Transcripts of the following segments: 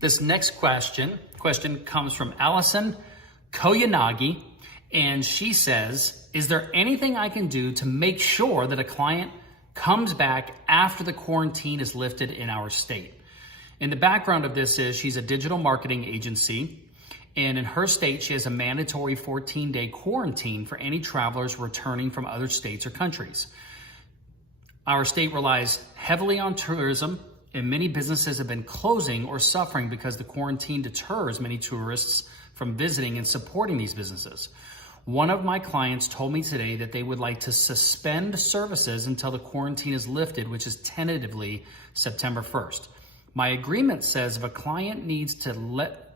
This next question comes from Alison Koyanagi, and she says, is there anything I can do to make sure that a client comes back after the quarantine is lifted in our state? And the background of this is she's a digital marketing agency, and in her state, she has a mandatory 14-day quarantine for any travelers returning from other states or countries. Our state relies heavily on tourism, and many businesses have been closing or suffering because the quarantine deters many tourists from visiting and supporting these businesses. One of my clients told me today that they would like to suspend services until the quarantine is lifted, which is tentatively September 1st. My agreement says a client needs to let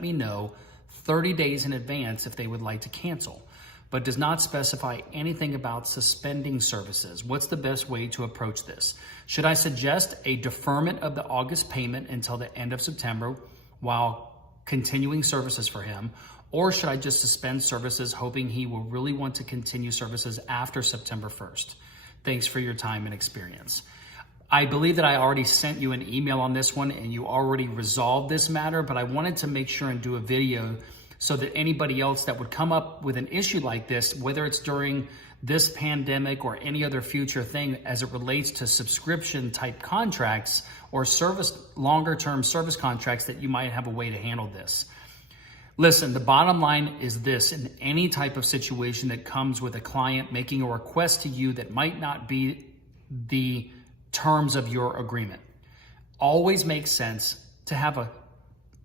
me know 30 days in advance if they would like to cancel, but does not specify anything about suspending services. What's the best way to approach this? Should I suggest a deferment of the August payment until the end of September while continuing services for him? Or should I just suspend services hoping he will really want to continue services after September 1st? Thanks for your time and experience. I believe that I already sent you an email on this one and you already resolved this matter, but I wanted to make sure and do a video so that anybody else that would come up with an issue like this, whether it's during this pandemic or any other future thing as it relates to subscription type contracts or longer term service contracts, that you might have a way to handle this. Listen, the bottom line is this: in any type of situation that comes with a client making a request to you that might not be the terms of your agreement, always makes sense to have a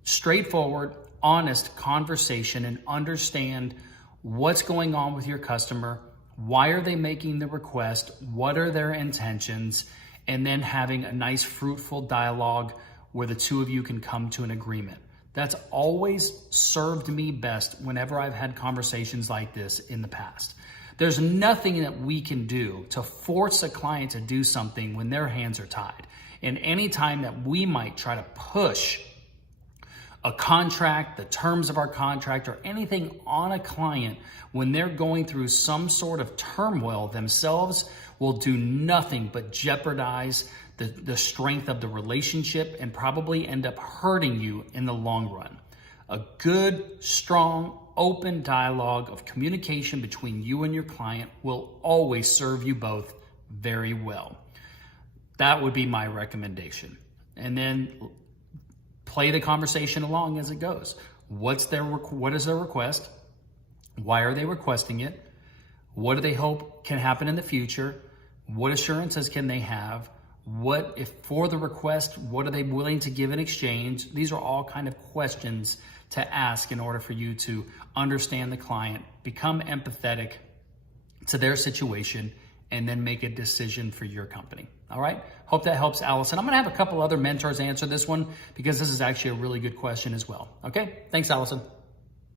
straightforward, honest conversation and understand what's going on with your customer, why are they making the request, what are their intentions, and then having a nice fruitful dialogue where the two of you can come to an agreement. That's always served me best whenever I've had conversations like this in the past. There's nothing that we can do to force a client to do something when their hands are tied. And any time that we might try to push a contract, the terms of our contract, or anything on a client when they're going through some sort of turmoil themselves, will do nothing but jeopardize the strength of the relationship and probably end up hurting you in the long run. A good, strong, open dialogue of communication between you and your client will always serve you both very well. That would be my recommendation. And then play the conversation along as it goes. What is their request? Why are they requesting it? What do they hope can happen in the future? What assurances can they have? What if for the request, what are they willing to give in exchange? These are all kind of questions to ask in order for you to understand the client, become empathetic to their situation, and then make a decision for your company. All right? Hope that helps, Allison. I'm going to have a couple other mentors answer this one because this is actually a really good question as well. Okay? Thanks, Allison.